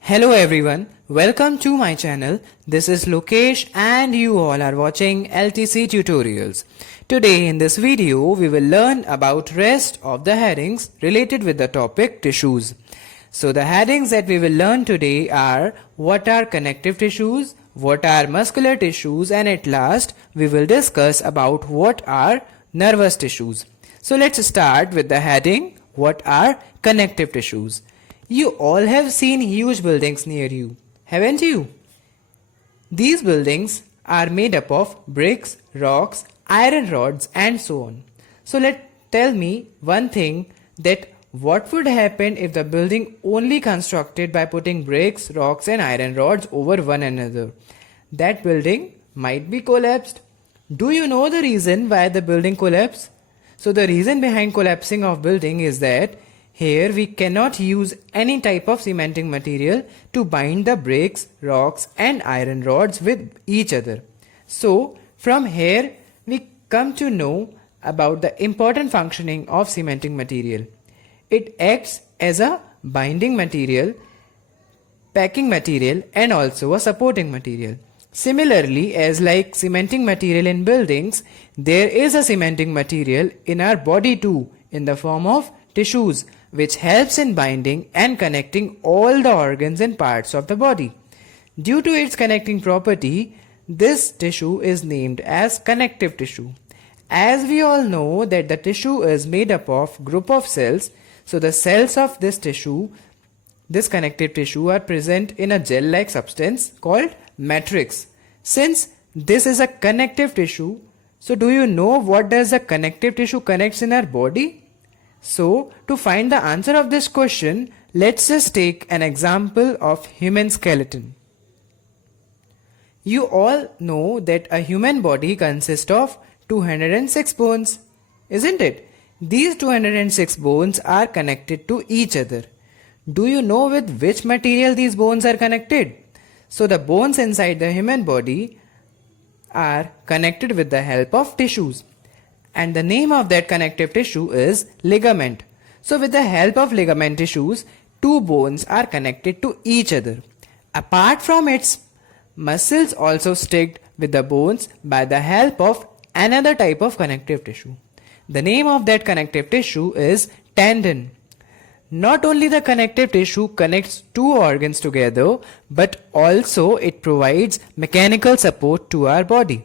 Hello everyone, welcome to my channel. This is Lokesh and you all are watching LTC tutorials. Today in this video we will learn about rest of the headings related with the topic tissues. So the headings that we will learn today are what are connective tissues, what are muscular tissues, and at last we will discuss about what are nervous tissues. So let's start with the heading what are connective tissues. You all have seen huge buildings near you, haven't you? These buildings are made up of bricks, rocks, iron rods and so on. So tell me one thing, that what would happen if the building only constructed by putting bricks, rocks and iron rods over one another? That building might be collapsed. Do you know the reason why the building collapsed? So the reason behind collapsing of building is that here we cannot use any type of cementing material to bind the bricks, rocks and iron rods with each other. So from here we come to know about the important functioning of cementing material. It acts as a binding material, packing material and also a supporting material. Similarly, as like cementing material in buildings, there is a cementing material in our body too in the form of tissues, which helps in binding and connecting all the organs and parts of the body. Due to its connecting property, this tissue is named as connective tissue. As we all know that the tissue is made up of group of cells, so the cells of this tissue, this connective tissue, are present in a gel-like substance called matrix. Since this is a connective tissue, so do you know what does the connective tissue connects in our body? So, to find the answer of this question, let's just take an example of human skeleton. You all know that a human body consists of 206 bones, isn't it? These 206 bones are connected to each other. Do you know with which material these bones are connected? So the bones inside the human body are connected with the help of tissues. And the name of that connective tissue is ligament. So with the help of ligament tissues, two bones are connected to each other. Apart from its, muscles also stick with the bones by the help of another type of connective tissue. The name of that connective tissue is tendon. Not only the connective tissue connects two organs together, but also it provides mechanical support to our body.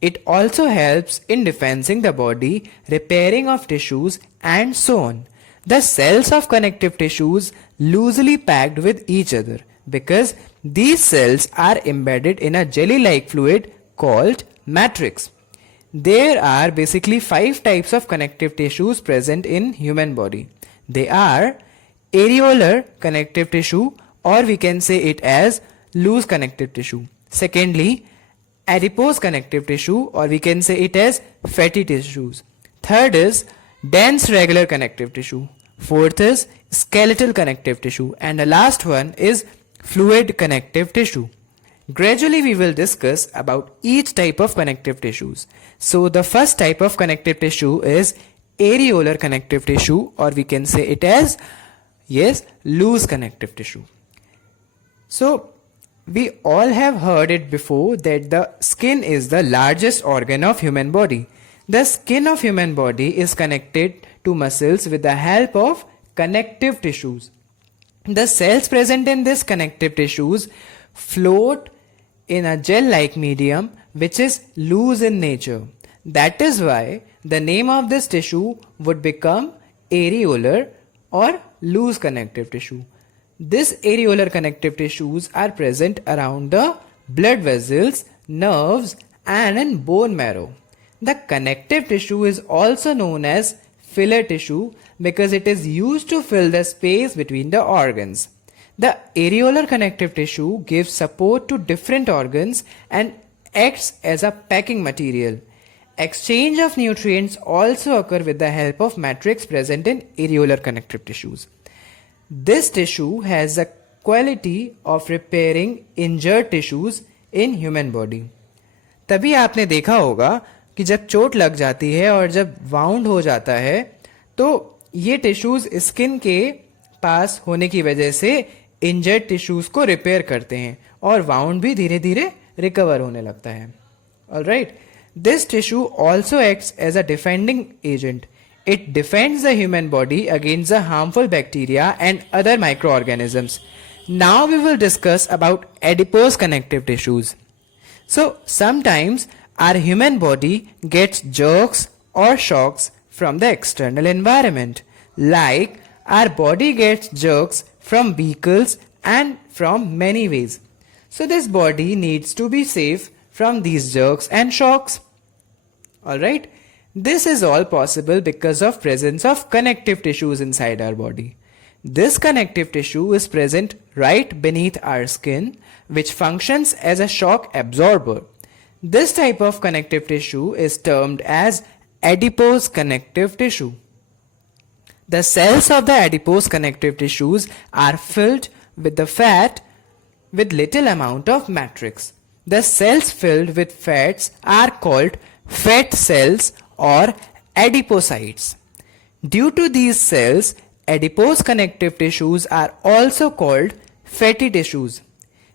It also helps in defending the body, repairing of tissues and so on. The cells of connective tissues loosely packed with each other because these cells are embedded in a jelly-like fluid called matrix. There are basically 5 types of connective tissues present in human body. They are areolar connective tissue, or we can say it as loose connective tissue. Secondly, adipose connective tissue, or we can say it as fatty tissues. Third is dense regular connective tissue. Fourth is skeletal connective tissue. And the last one is fluid connective tissue. Gradually we will discuss about each type of connective tissues. So the first type of connective tissue is areolar connective tissue, or we can say it as loose connective tissue. So we all have heard it before that the skin is the largest organ of human body. The skin of human body is connected to muscles with the help of connective tissues. The cells present in this connective tissues float in a gel-like medium which is loose in nature. That is why the name of this tissue would become areolar or loose connective tissue. This areolar connective tissues are present around the blood vessels, nerves and in bone marrow. The connective tissue is also known as filler tissue because it is used to fill the space between the organs. The areolar connective tissue gives support to different organs and acts as a packing material. Exchange of nutrients also occur with the help of matrix present in areolar connective tissues. This tissue has the quality of repairing injured tissues in human body. तभी आपने देखा होगा कि जब चोट लग जाती है और जब वाउंड हो जाता है तो ये टिश्यूज स्किन के पास होने की वजह से इंजर्ड टिश्यूज को रिपेयर करते हैं और वाउंड भी धीरे धीरे रिकवर होने लगता है. Alright, this tissue also acts as a defending agent. It defends the human body against the harmful bacteria and other microorganisms. Now we will discuss about adipose connective tissues. So sometimes our human body gets jerks or shocks from the external environment. Like our body gets jerks from vehicles and from many ways. So this body needs to be safe from these jerks and shocks. Alright. This is all possible because of presence of connective tissues inside our body. This connective tissue is present right beneath our skin, which functions as a shock absorber. This type of connective tissue is termed as adipose connective tissue. The cells of the adipose connective tissues are filled with the fat with little amount of matrix. The cells filled with fats are called fat cells or adipocytes. Due to these cells, adipose connective tissues are also called fatty tissues.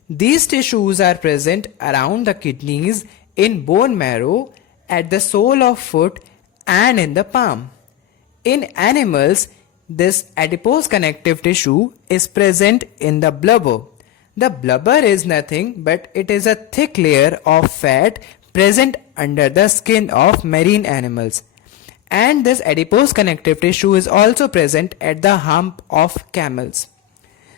These tissues are present around the kidneys, in bone marrow, at the sole of foot and in the palm. In animals, this adipose connective tissue is present in the blubber. The blubber is nothing but it is a thick layer of fat present under the skin of marine animals, and this adipose connective tissue is also present at the hump of camels.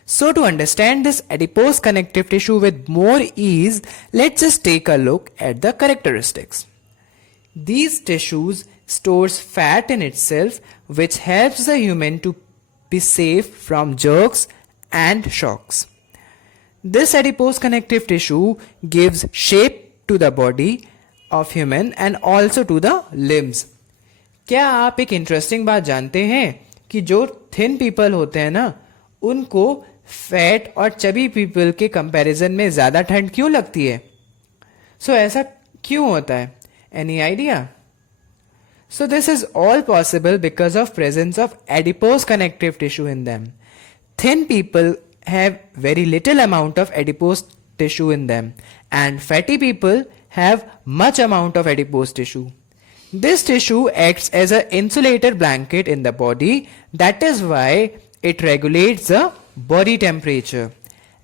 So to understand this adipose connective tissue with more ease, let's just take a look at the characteristics. These tissues stores fat in itself, which helps the human to be safe from jerks and shocks. This adipose connective tissue gives shape to the body of human and also to the limbs. क्या आप एक interesting बात जानते हैं कि जो thin people होते हैं ना, उनको फैट और चबी पीपल के कंपैरिजन में ज्यादा ठंड क्यों लगती है? सो ऐसा क्यों होता है? Any idea? So this is all possible because of presence of adipose connective tissue in them. Thin people have very little amount of adipose tissue in them, and fatty people have much amount of adipose tissue. This tissue acts as an insulator blanket in the body. That is why it regulates the body temperature.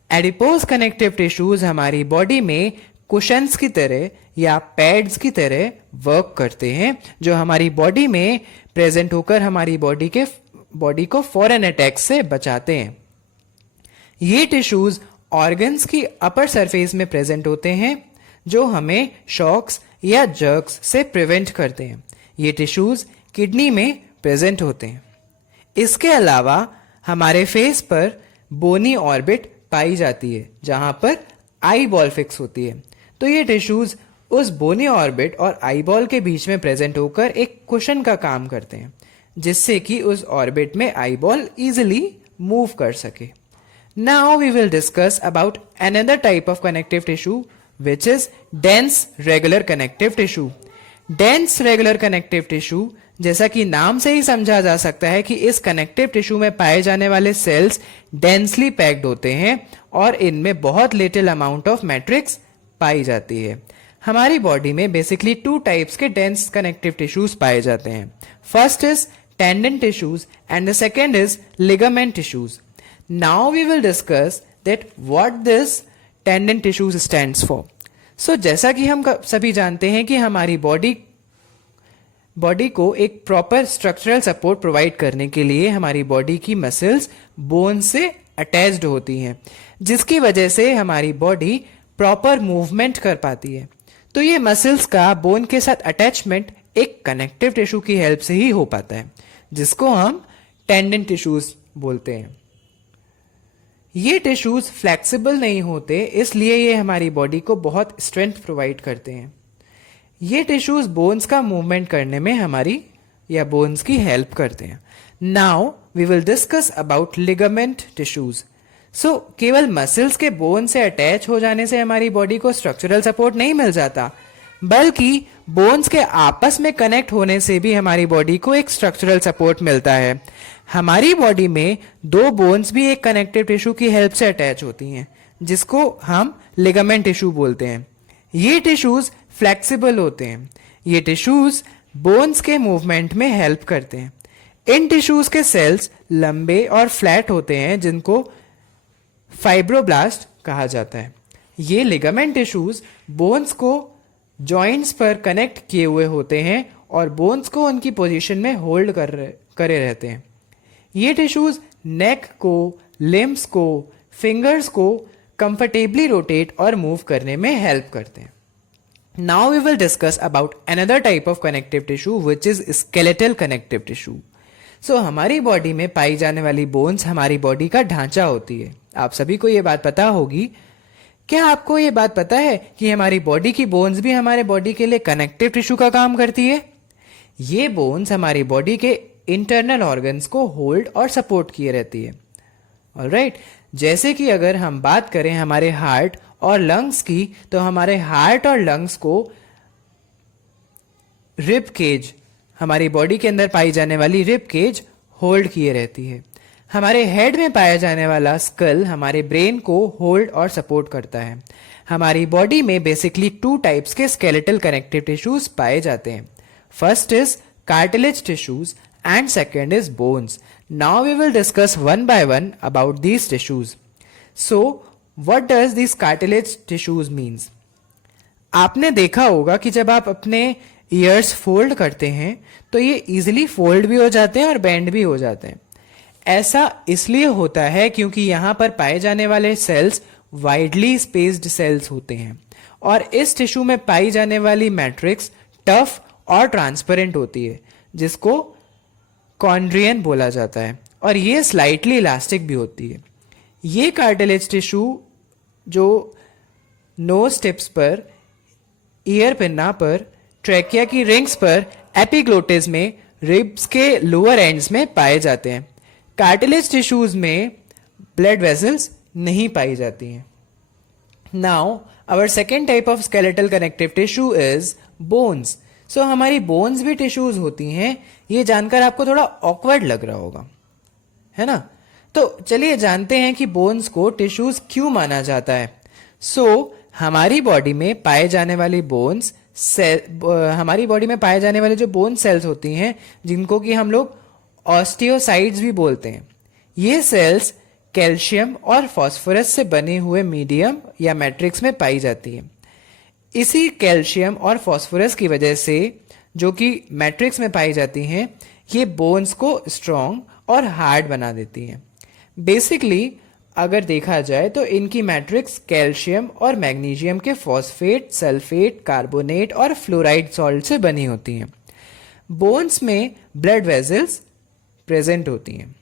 Adipose connective tissues हमारी body में cushions की तरह या pads की तरह work करते हैं, जो हमारी बॉडी में प्रेजेंट होकर हमारी बॉडी को फॉरेन अटैक से बचाते हैं. ये टिश्यूज ऑर्गन्स की अपर सरफेस में प्रेजेंट होते हैं, जो हमें शॉक्स या जर्क्स से प्रिवेंट करते हैं. ये टिश्यूज किडनी में प्रेजेंट होते हैं. इसके अलावा हमारे फेस पर बोनी ऑर्बिट पाई जाती है, जहां पर आई बॉल फिक्स होती है. तो ये टिश्यूज उस बोनी ऑर्बिट और आई बॉल के बीच में प्रेजेंट होकर एक कुशन का काम करते हैं, जिससे कि उस ऑर्बिट में आई बॉल इजिली मूव कर सके. Now we will discuss about another type of connective tissue, which is dense regular connective tissue. Dense regular connective tissue, जैसा कि नाम से ही समझा जा सकता है कि इस कनेक्टिव टिश्यू में पाए जाने वाले सेल्स डेंसली पैक्ड होते हैं और इनमें बहुत लिटिल अमाउंट ऑफ मैट्रिक्स पाई जाती है. हमारी बॉडी में बेसिकली टू टाइप्स के डेंस कनेक्टिव टिश्यूज पाए जाते हैं. First is tendon tissues and the second is ligament tissues. Now we will discuss that what this tendon tissues stands for. So जैसा कि हम सभी जानते हैं कि हमारी बॉडी को एक प्रॉपर स्ट्रक्चरल सपोर्ट प्रोवाइड करने के लिए हमारी बॉडी की मसल्स बोन से अटैच्ड होती हैं, जिसकी वजह से हमारी बॉडी प्रॉपर मूवमेंट कर पाती है. तो ये मसल्स का बोन के साथ अटैचमेंट एक कनेक्टिव टिश्यू की हेल्प से ही हो पाता है, जिसको हम टेंडन टिश्यूज बोलते हैं. ये टिश्यूज फ्लेक्सिबल नहीं होते, इसलिए ये हमारी बॉडी को बहुत स्ट्रेंथ प्रोवाइड करते हैं. ये टिश्यूज बोन्स का मूवमेंट करने में हमारी या बोन्स की हेल्प करते हैं. Now we will discuss about ligament tissues. So केवल मसल्स के बोन से अटैच हो जाने से हमारी बॉडी को स्ट्रक्चरल सपोर्ट नहीं मिल जाता, बल्कि बोन्स के आपस में कनेक्ट होने से भी हमारी बॉडी को एक स्ट्रक्चरल सपोर्ट मिलता है. हमारी बॉडी में दो बोन्स भी एक कनेक्टिव टिश्यू की हेल्प से अटैच होती हैं, जिसको हम लिगामेंट टिश्यू बोलते हैं। ये टिश्यूज फ्लेक्सिबल होते हैं। ये टिश्यूज बोन्स के मूवमेंट में हेल्प करते हैं। इन टिश्यूज के सेल्स लंबे और फ्लैट होते हैं, जिनको फाइब्रोब्लास्ट कहा जाता है। ये लिगामेंट टिश्यूज बोन्स को जॉइंट्स पर कनेक्ट किए हुए होते हैं और बोन्स को उनकी पोजीशन में होल्ड करे रहते हैं। ये टिश्यूज नेक को, लिम्स को, फिंगर्स को कंफर्टेबली रोटेट और मूव करने में हेल्प करते हैं। Now we will discuss about another type of connective tissue which is skeletal connective tissue. So हमारी बॉडी में पाई जाने वाली बोन्स हमारी बॉडी का ढांचा होती है। आप सभी को ये बात पता होगी। क्या आपको ये बात पता है कि हमारी बॉडी की बोन्स भी हमारे बॉडी के लिए कनेक्टिव टिश्यू का काम करती है? ये बोन्स हमारी बॉडी के इंटरनल ऑर्गन्स को होल्ड और सपोर्ट किए रहती है। ऑलराइट, जैसे कि अगर हम बात करें हमारे हार्ट और लंग्स की, तो हमारे हार्ट और लंग्स को रिब केज, हमारी बॉडी के अंदर पाई जाने वाली रिब केज होल्ड किए रहती है। हमारे हेड में पाया जाने वाला स्कल हमारे ब्रेन को होल्ड और सपोर्ट करता है। हमारी बॉडी में बेसिकली टू टाइप्स के स्केलेटल कनेक्टिव टिश्यूज पाए जाते हैं। First is cartilage tissues and second is bones. Now we will discuss one by one about these tissues. So, what does these cartilage tissues means? आपने देखा होगा कि जब आप अपने ईयर्स फोल्ड करते हैं तो ये इजीली फोल्ड भी हो जाते हैं और बेंड भी हो जाते हैं। ऐसा इसलिए होता है क्योंकि यहाँ पर पाए जाने वाले सेल्स वाइडली स्पेस्ड सेल्स होते हैं और इस टिश्यू में पाई जाने वाली मैट्रिक्स टफ और ट्रांसपेरेंट होती है, जिसको कॉन्ड्रियन बोला जाता है, और ये स्लाइटली इलास्टिक भी होती है। ये कार्टिलेज टिश्यू जो नोज टिप्स पर, ईयर पिन्ना पर, ट्रैकिया की रिंग्स पर, एपिग्लोटिस में, रिब्स के लोअर एंड्स में पाए जाते हैं। कार्टिलेज टिश्यूज में ब्लड वेसल्स नहीं पाई जाती हैं। Now our second type of skeletal connective tissue is bones. So हमारी बोन्स भी टिश्यूज होती हैं। ये जानकर आपको थोड़ा ऑकवर्ड लग रहा होगा, है ना? तो चलिए जानते हैं कि बोन्स को टिश्यूज क्यों माना जाता है। हमारी बॉडी में पाए जाने वाली बोन्स हमारी बॉडी में पाए जाने वाले जो बोन सेल्स होती हैं, जिनको कि हम लोग ऑस्टियोसाइट्स भी बोलते हैं, ये सेल्स कैल्शियम और फास्फोरस से बने हुए मीडियम या मैट्रिक्स में पाई जाती है। इसी कैल्शियम और फास्फोरस की वजह से जो कि मैट्रिक्स में पाई जाती हैं, ये बोन्स को स्ट्रॉन्ग और हार्ड बना देती हैं। बेसिकली अगर देखा जाए तो इनकी मैट्रिक्स कैल्शियम और मैग्नीशियम के फॉस्फेट, सल्फेट, कार्बोनेट और फ्लोराइड सॉल्ट से बनी होती हैं। बोन्स में ब्लड वेसल्स प्रेजेंट होती हैं।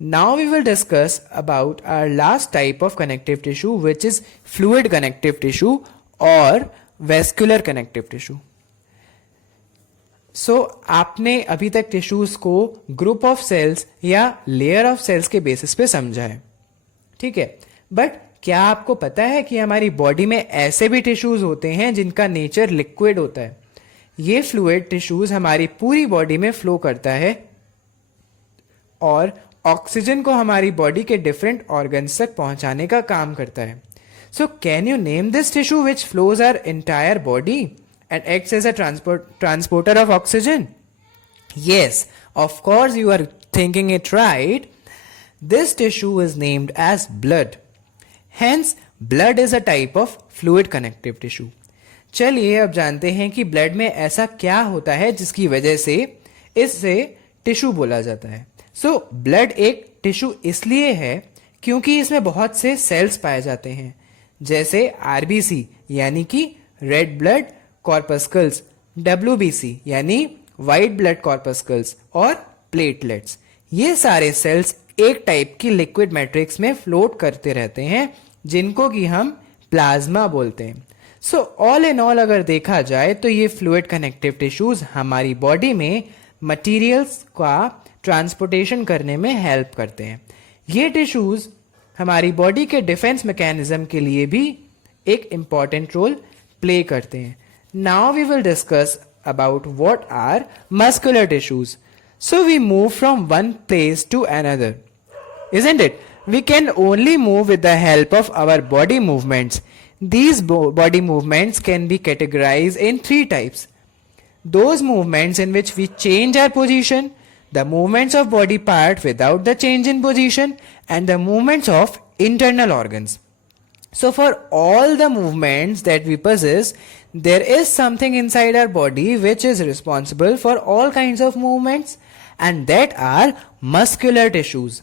Now we will discuss about our last type of connective tissue which is fluid connective tissue और वेस्कुलर कनेक्टिव टिश्यू। आपने अभी तक टिश्यूज को ग्रुप ऑफ सेल्स या लेयर ऑफ सेल्स के बेसिस पे समझा है, ठीक है? बट क्या आपको पता है कि हमारी बॉडी में ऐसे भी टिश्यूज होते हैं जिनका नेचर लिक्विड होता है? ये फ्लूइड टिश्यूज हमारी पूरी बॉडी में फ्लो करता है और ऑक्सीजन को हमारी बॉडी के डिफरेंट ऑर्गन्स तक पहुंचाने का काम करता है। So can you name this tissue which flows our entire body and acts as a transporter of oxygen? Yes, of course you are thinking it right. This tissue is named as blood. Hence, blood is a type of fluid connective tissue. चलिए अब जानते हैं कि blood में ऐसा क्या होता है जिसकी वजह से इससे टिश्यू बोला जाता है। ब्लड एक टिश्यू इसलिए है क्योंकि इसमें बहुत से सेल्स पाए जाते हैं, जैसे आरबीसी यानी कि रेड ब्लड कॉर्पस्कल्स, डब्ल्यूबीसी यानी वाइट ब्लड कॉर्पस्कल्स और प्लेटलेट्स। ये सारे सेल्स एक टाइप की लिक्विड मैट्रिक्स में फ्लोट करते रहते हैं, जिनको कि हम प्लाज्मा बोलते हैं। ऑल इन ऑल अगर देखा जाए तो ये फ्लूइड कनेक्टिव टिश्यूज हमारी बॉडी में मटीरियल्स का ट्रांसपोर्टेशन करने में हेल्प करते हैं। ये टिश्यूज हमारी बॉडी के डिफेंस मैकेनिज्म के लिए भी एक इंपॉर्टेंट रोल प्ले करते हैं। Now we will discuss about what are muscular tissues. So we move from one place to another, isn't it? We can only move with the help of our body movements. These body movements can be categorized in three types. Those movements in which we change our position, the movements of body part without the change in position, and the movements of internal organs. So for all the movements that we possess, there is something inside our body which is responsible for all kinds of movements, and that are muscular tissues.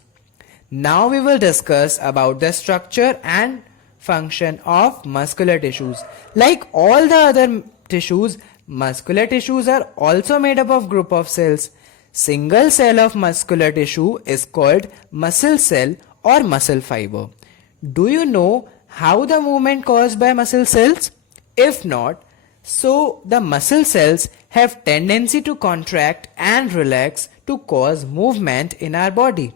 Now we will discuss about the structure and function of muscular tissues. Like all the other tissues, muscular tissues are also made up of group of cells. Single cell of muscular tissue is called muscle cell or muscle fiber. Do you know how the movement caused by muscle cells? If not, so the muscle cells have tendency to contract and relax to cause movement in our body.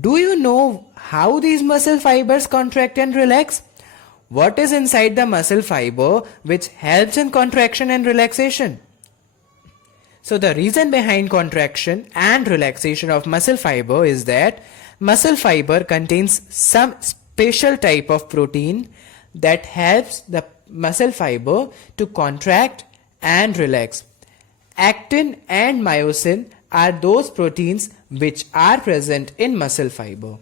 Do you know how these muscle fibers contract and relax? What is inside the muscle fiber which helps in contraction and relaxation? So the reason behind contraction and relaxation of muscle fiber is that muscle fiber contains some special type of protein that helps the muscle fiber to contract and relax. Actin and myosin are those proteins which are present in muscle fiber.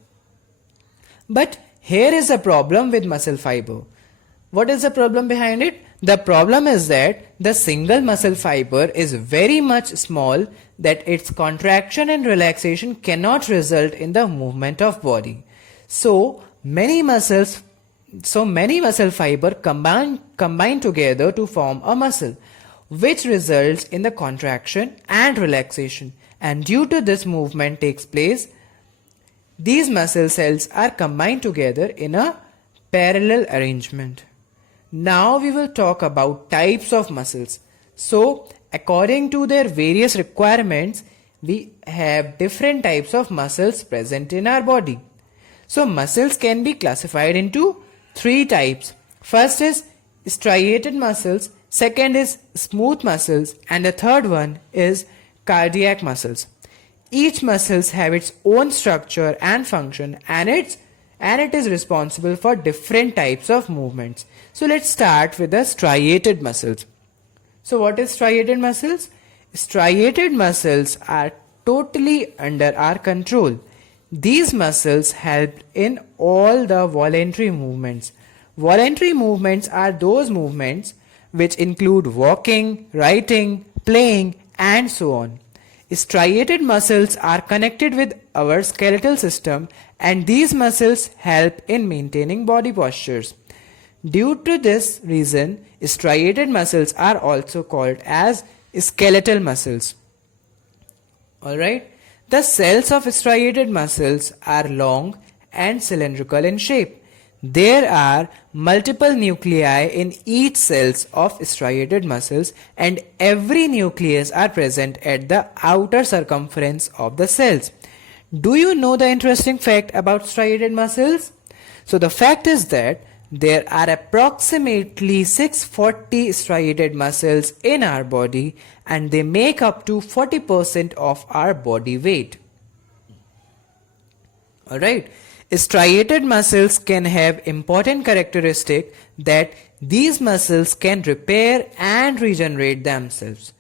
But here is a problem with muscle fiber. What is the problem behind it? The problem is that the single muscle fiber is very much small that its contraction and relaxation cannot result in the movement of body. So many muscle fiber combine together to form a muscle, which results in the contraction and relaxation. And due to this movement takes place, these muscle cells are combined together in a parallel arrangement. Now we will talk about types of muscles. So according to their various requirements, we have different types of muscles present in our body. So muscles can be classified into three types. First is striated muscles, second is smooth muscles, and the third one is cardiac muscles. Each muscles have its own structure and function, and it is responsible for different types of movements. So let's start with the striated muscles. So what is striated muscles? Striated muscles are totally under our control. These muscles help in all the voluntary movements. Voluntary movements are those movements which include walking, writing, playing, and so on. Striated muscles are connected with our skeletal system, and these muscles help in maintaining body postures. Due to this reason, striated muscles are also called as skeletal muscles. Alright, the cells of striated muscles are long and cylindrical in shape. There are multiple nuclei in each cells of striated muscles, and every nucleus are present at the outer circumference of the cells. Do you know the interesting fact about striated muscles? So the fact is that there are approximately 640 striated muscles in our body, and they make up to 40% of our body weight. Alright. Striated muscles can have important characteristic that these muscles can repair and regenerate themselves.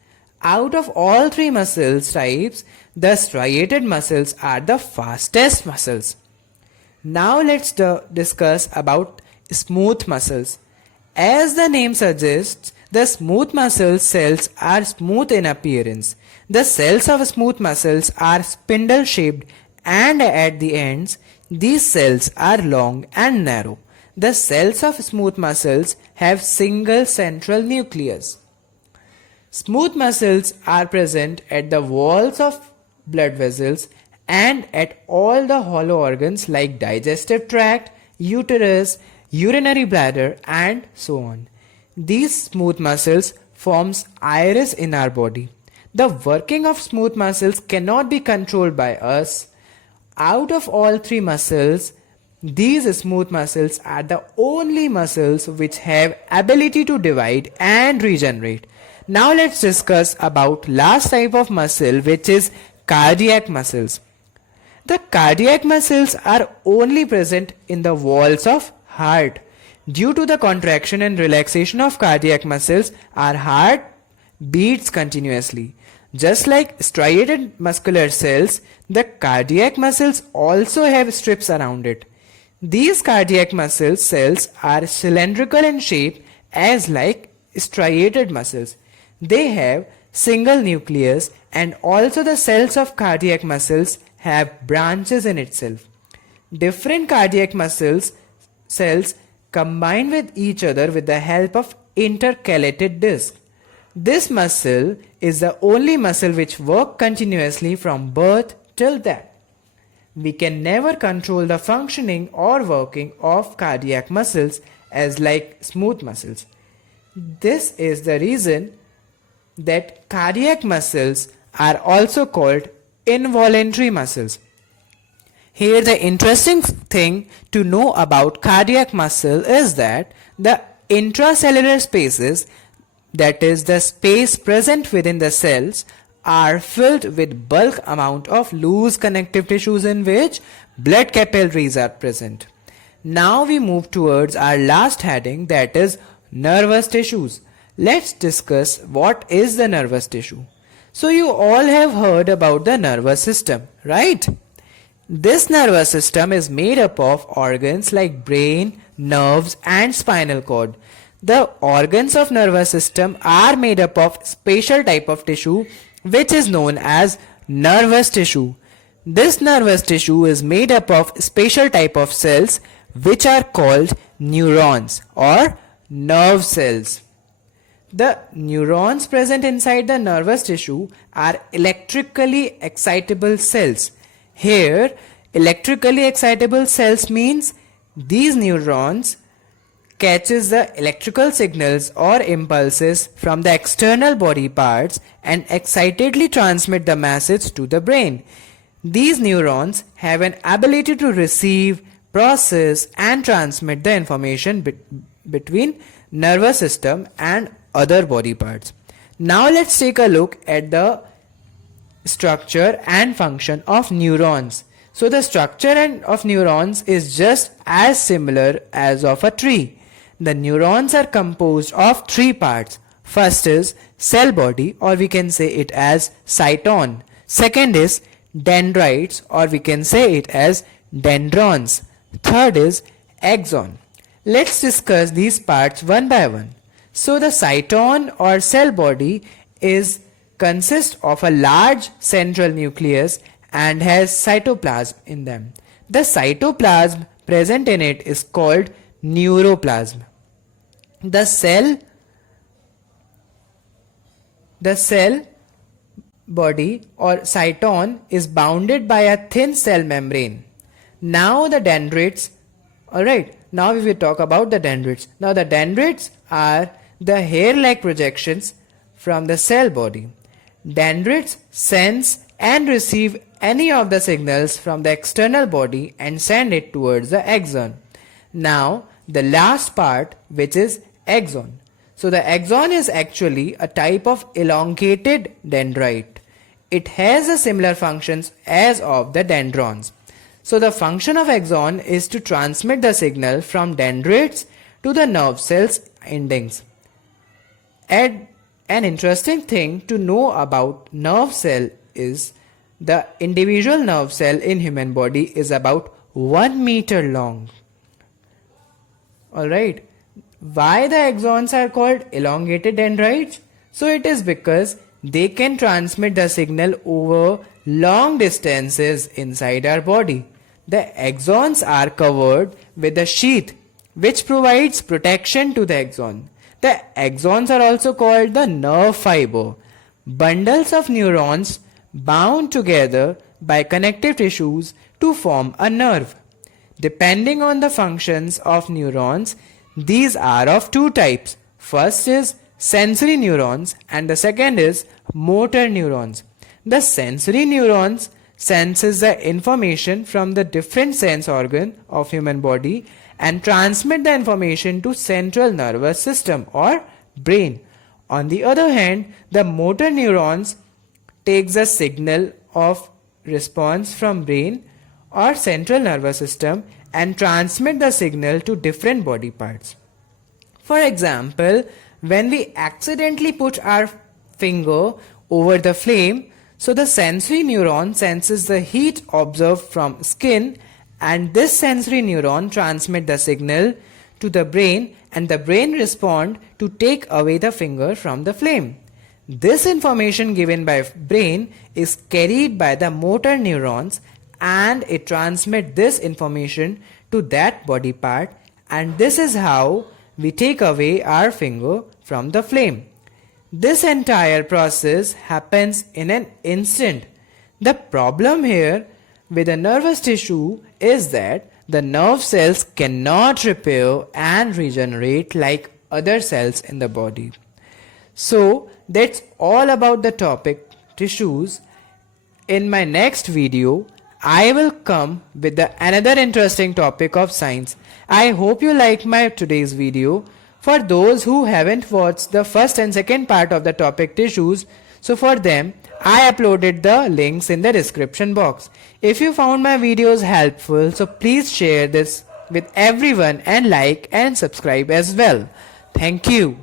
Out of all three muscle types, the striated muscles are the fastest muscles. Now let's discuss about smooth muscles. As the name suggests, the smooth muscle cells are smooth in appearance. The cells of smooth muscles are spindle shaped, and at the ends, these cells are long and narrow. The cells of smooth muscles have single central nucleus. Smooth muscles are present at the walls of blood vessels and at all the hollow organs like digestive tract, uterus, urinary bladder, and so on. These smooth muscles forms iris in our body. The working of smooth muscles cannot be controlled by us. Out of all three muscles, these smooth muscles are the only muscles which have ability to divide and regenerate. Now let's discuss about last type of muscle, which is cardiac muscles. The cardiac muscles are only present in the walls of heart. Due to the contraction and relaxation of cardiac muscles, our heart beats continuously. Just like striated muscular cells, the cardiac muscles also have strips around it. These cardiac muscle cells are cylindrical in shape as like striated muscles. They have single nucleus, and also the cells of cardiac muscles have branches in itself. Different cardiac muscles cells combine with each other with the help of intercalated disc. This muscle is the only muscle which works continuously from birth till death. We can never control the functioning or working of cardiac muscles as like smooth muscles. This is the reason that cardiac muscles are also called involuntary muscles. Here the interesting thing to know about cardiac muscle is that the intracellular spaces, that is the space present within the cells, are filled with bulk amount of loose connective tissues in which blood capillaries are present. Now we move towards our last heading, that is nervous tissues. Let's discuss what is the nervous tissue. So you all have heard about the nervous system, right? This nervous system is made up of organs like brain, nerves and spinal cord. The organs of nervous system are made up of special type of tissue which is known as nervous tissue. This nervous tissue is made up of special type of cells which are called neurons or nerve cells. The neurons present inside the nervous tissue are electrically excitable cells. Here, electrically excitable cells means these neurons catches the electrical signals or impulses from the external body parts and excitedly transmit the message to the brain. These neurons have an ability to receive, process and transmit the information between nervous system and other body parts. Now let's take a look at the structure and function of neurons. So the structure of neurons is just as similar as of a tree. The neurons are composed of three parts. First is cell body, or we can say it as cyton. Second is dendrites, or we can say it as dendrons. Third is axon. Let's discuss these parts one by one. So the cyton or cell body consists of a large central nucleus and has cytoplasm in them. The cytoplasm present in it is called neuroplasm. The cell body or cyton is bounded by a thin cell membrane. Now the dendrites, alright, now we will talk about the dendrites. Now the dendrites are the hair-like projections from the cell body. Dendrites sense and receive any of the signals from the external body and send it towards the axon. Now the last part, which is axon. So the axon is actually a type of elongated dendrite. It has a similar functions as of the dendrons. So the function of axon is to transmit the signal from dendrites to the nerve cells endings. And an interesting thing to know about nerve cell is the individual nerve cell in human body is about 1 meter long. Alright, why the axons are called elongated dendrites? So it is because they can transmit the signal over long distances inside our body. The axons are covered with a sheath which provides protection to the axon. The axons are also called the nerve fiber, bundles of neurons bound together by connective tissues to form a nerve. Depending on the functions of neurons, these are of two types. First is sensory neurons and the second is motor neurons. The sensory neurons senses the information from the different sense organ of human body and transmit the information to central nervous system or brain. On the other hand, the motor neurons takes the signal of response from brain or central nervous system and transmit the signal to different body parts. For example, when we accidentally put our finger over the flame, so the sensory neuron senses the heat observed from skin, and this sensory neuron transmit the signal to the brain, and the brain respond to take away the finger from the flame. This information given by brain is carried by the motor neurons, and it transmits this information to that body part, and this is how we take away our finger from the flame. This entire process happens in an instant. The problem here with the nervous tissue is that the nerve cells cannot repair and regenerate like other cells in the body. So that's all about the topic tissues. In my next video, I will come with another interesting topic of science. I hope you like my today's video. For those who haven't watched the first and second part of the topic tissues, so for them, I uploaded the links in the description box. If you found my videos helpful, so please share this with everyone and like and subscribe as well. Thank you.